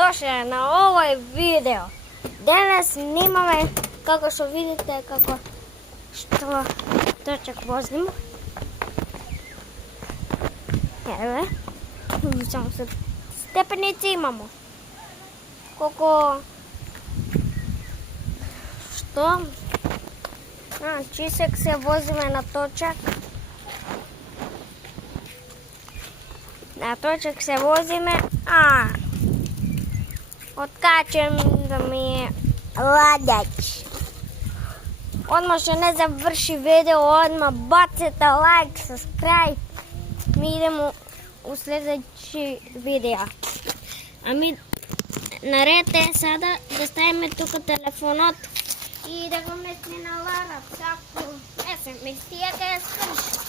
dobrodošli na ovaj video. Danas snimamo, kako što vidite, što točak vozimo. Evo, samo sad stepenice imamo. Što? Čisek se vozimo na točak. Na točak se vozime, otkačem da mi je ladać. Odmah što ne završi video, odmah bacite like, subscribe. Mi idemo u sljedeći video. A mi narete sada da stavimo tuka telefonot i da ga mesni na larat, tako, ne se misli, ga je skrš.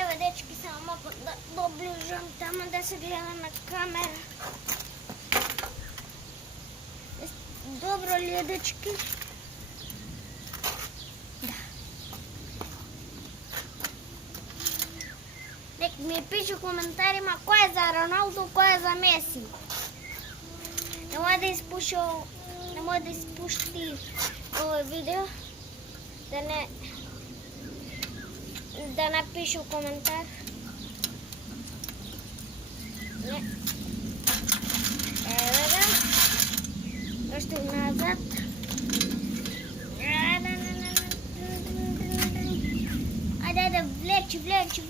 Evo dečki, samo mogu da dobližam tamo da se gleda na kameru. Dobro li je dečki? Da. Nek mi pišu u komentarima ko je za Ronaldo, ko je za Messi. Nemoj da ispušti ovaj video, da napišu komentar. Ne. Evo ga. Došli nazad. Ajde, vleči.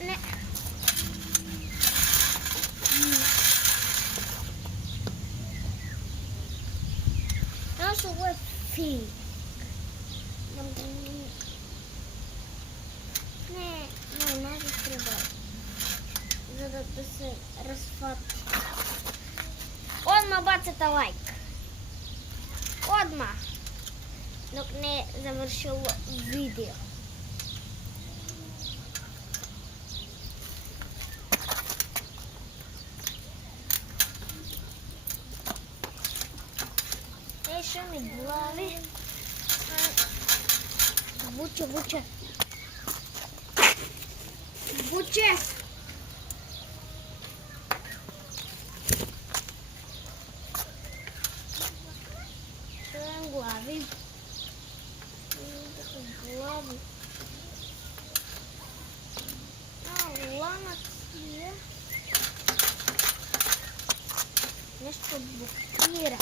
Ne. Znaš ovo je fik. Ne treba. Zato da se rasfati. Odmah bacite like. Odmah. Dok ne završi ovo video. Što mi glavi. Vuče. Što je glavi? Lanac je. Nešto blokira.